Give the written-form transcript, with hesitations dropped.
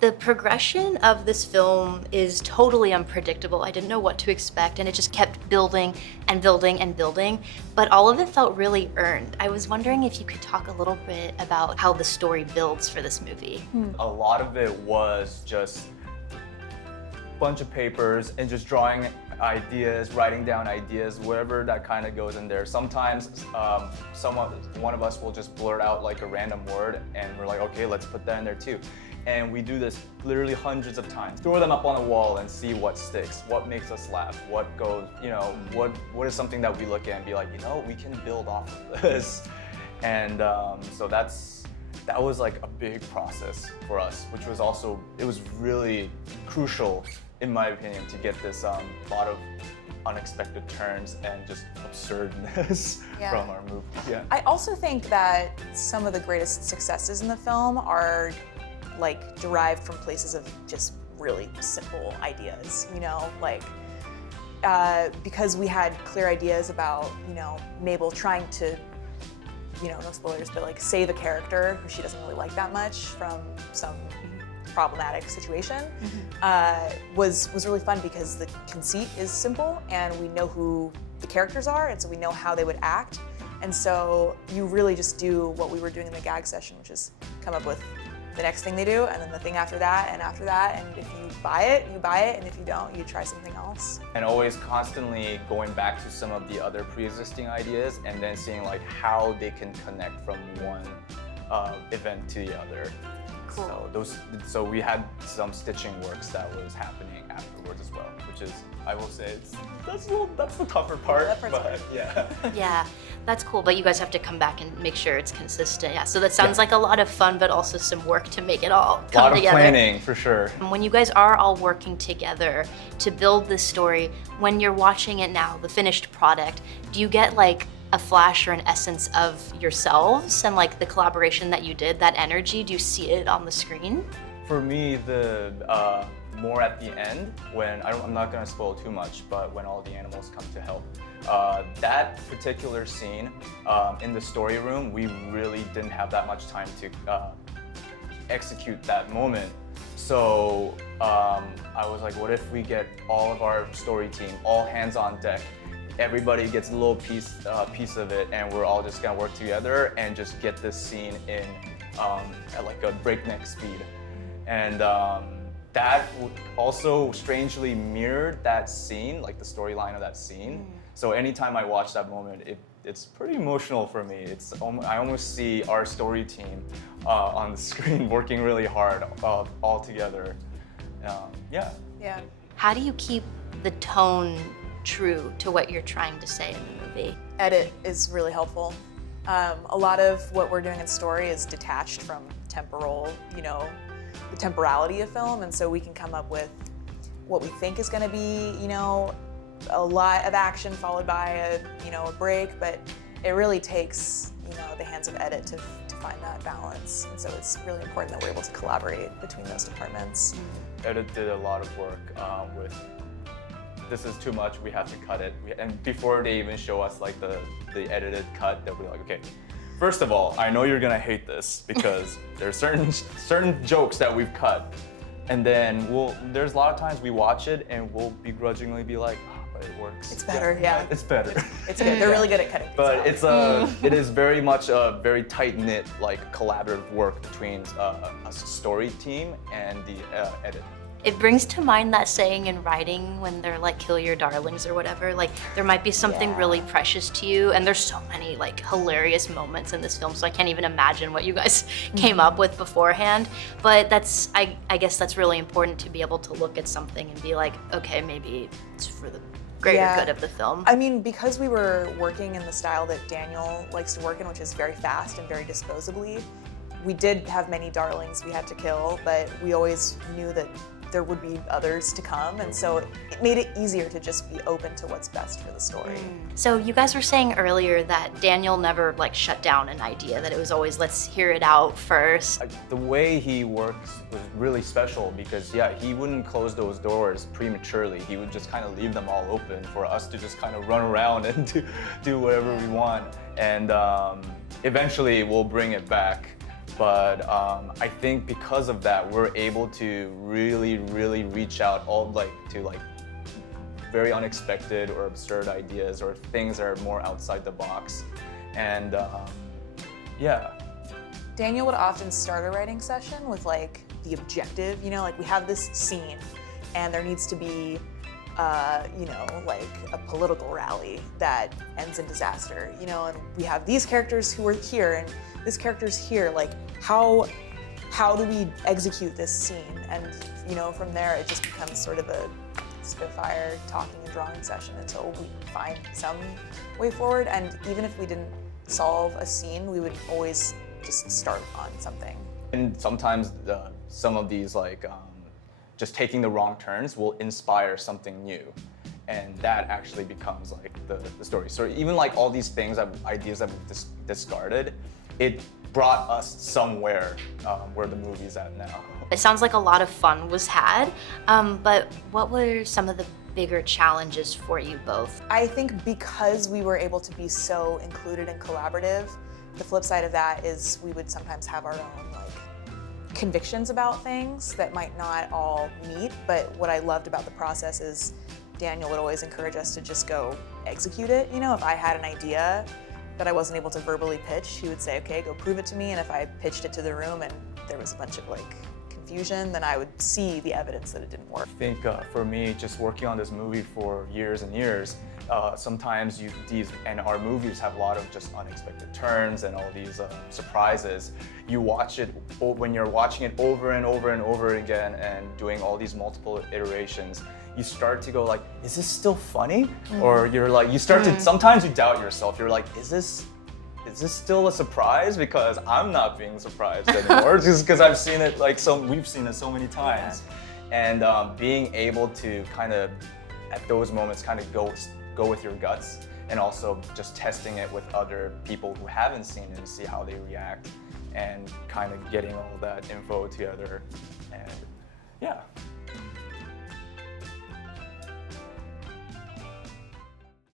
The progression of this film is totally unpredictable. I didn't know what to expect, and it just kept building and building and building, but all of it felt really earned. I was wondering if you could talk a little bit about how the story builds for this movie. A lot of it was just a bunch of papers and just drawing ideas, writing down ideas, whatever that kind of goes in there. Sometimes one of us will just blurt out like a random word and we're like, okay, let's put that in there too. And we do this literally hundreds of times. Throw them up on a wall and see what sticks, what makes us laugh, what goes, what is something that we look at and be like, we can build off of this. And so that was like a big process for us, which was also, it was really crucial, in my opinion, to get this lot of unexpected turns and just absurdness from our movie. Yeah. I also think that some of the greatest successes in the film are like derived from places of just really simple ideas, because we had clear ideas about, Mabel trying to, no spoilers, but like save a character who she doesn't really like that much from some problematic situation, was really fun because the conceit is simple and we know who the characters are, and so we know how they would act. And so you really just do what we were doing in the gag session, which is come up with the next thing they do, and then the thing after that, and after that, and if you buy it, you buy it, and if you don't, you try something else. And always constantly going back to some of the other pre-existing ideas and then seeing like how they can connect from one event to the other. Cool. So we had some stitching works that was happening afterwards as well, which is, I will say, that's the tougher part. Yeah. Yeah, that's cool, but you guys have to come back and make sure it's consistent. Yeah, so that sounds like a lot of fun, but also some work to make it all come together. A lot of planning, for sure. When you guys are all working together to build this story, when you're watching it now, the finished product, do you get like a flash or an essence of yourselves and like the collaboration that you did, that energy? Do you see it on the screen? For me, the more at the end, when I'm not gonna spoil too much, but when all the animals come to help, that particular scene in the story room, we really didn't have that much time to execute that moment. So I was like, what if we get all of our story team, all hands on deck, everybody gets a little piece of it, and we're all just gonna work together and just get this scene in at like a breakneck speed. And that also strangely mirrored that scene, like the storyline of that scene. So anytime I watch that moment, it's pretty emotional for me. I almost see our story team on the screen working really hard all together. Yeah. How do you keep the tone true to what you're trying to say in the movie? Edit is really helpful. A lot of what we're doing in story is detached from temporal, the temporality of film, and so we can come up with what we think is going to be, a lot of action followed by a break, but it really takes, the hands of edit to find that balance. And so it's really important that we're able to collaborate between those departments. Edit did a lot of work with, this is too much, we have to cut it. And before they even show us like the edited cut, they'll be like, okay, first of all, I know you're gonna hate this because there's certain jokes that we've cut. And then there's a lot of times we watch it and we'll begrudgingly be like, oh, but it works. It's better, yeah. It's better. It's good, they're really good at cutting things But out. it is very much a very tight-knit, like collaborative work between a story team and the edit. It brings to mind that saying in writing when they're like, kill your darlings or whatever, like there might be something really precious to you, and there's so many like hilarious moments in this film, so I can't even imagine what you guys came up with beforehand. But I guess that's really important to be able to look at something and be like, okay, maybe it's for the greater good of the film. I mean, because we were working in the style that Daniel likes to work in, which is very fast and very disposably, we did have many darlings we had to kill, but we always knew that there would be others to come, and so it made it easier to just be open to what's best for the story. So you guys were saying earlier that Daniel never like shut down an idea, that it was always let's hear it out first. The way he works was really special because he wouldn't close those doors prematurely. He would just kind of leave them all open for us to just kind of run around and do whatever we want. And eventually we'll bring it back But I think because of that, we're able to really reach out to very unexpected or absurd ideas or things that are more outside the box. And yeah. Daniel would often start a writing session with like the objective, you know, like we have this scene and there needs to be, you know, like a political rally that ends in disaster, you know, and we have these characters who are here and this character's here, like how do we execute this scene? And, you know, from there it just becomes sort of a spitfire talking and drawing session until we find some way forward. And even if we didn't solve a scene, we would always just start on something. And sometimes some of these just taking the wrong turns will inspire something new, and that actually becomes like the story. So even like all these things, ideas that we've discarded, it brought us somewhere where the movie's at now. It sounds like a lot of fun was had, but what were some of the bigger challenges for you both? I think because we were able to be so included and collaborative, the flip side of that is we would sometimes have our own like convictions about things that might not all meet, but what I loved about the process is Daniel would always encourage us to just go execute it. You know, if I had an idea that I wasn't able to verbally pitch, he would say, okay, go prove it to me, and if I pitched it to the room and there was a bunch of like confusion, then I would see the evidence that it didn't work. I think for me, just working on this movie for years and years, sometimes our movies have a lot of just unexpected turns and all these surprises. You watch it, when you're watching it over and over and over again and doing all these multiple iterations, you start to go like, is this still funny? Or you're like, you start to, sometimes you doubt yourself. You're like, is this still a surprise? Because I'm not being surprised anymore, just because I've seen it we've seen it so many times. Yeah. And being able to kind of, at those moments, kind of go with your guts, and also just testing it with other people who haven't seen it and see how they react, and kind of getting all that info together. And yeah.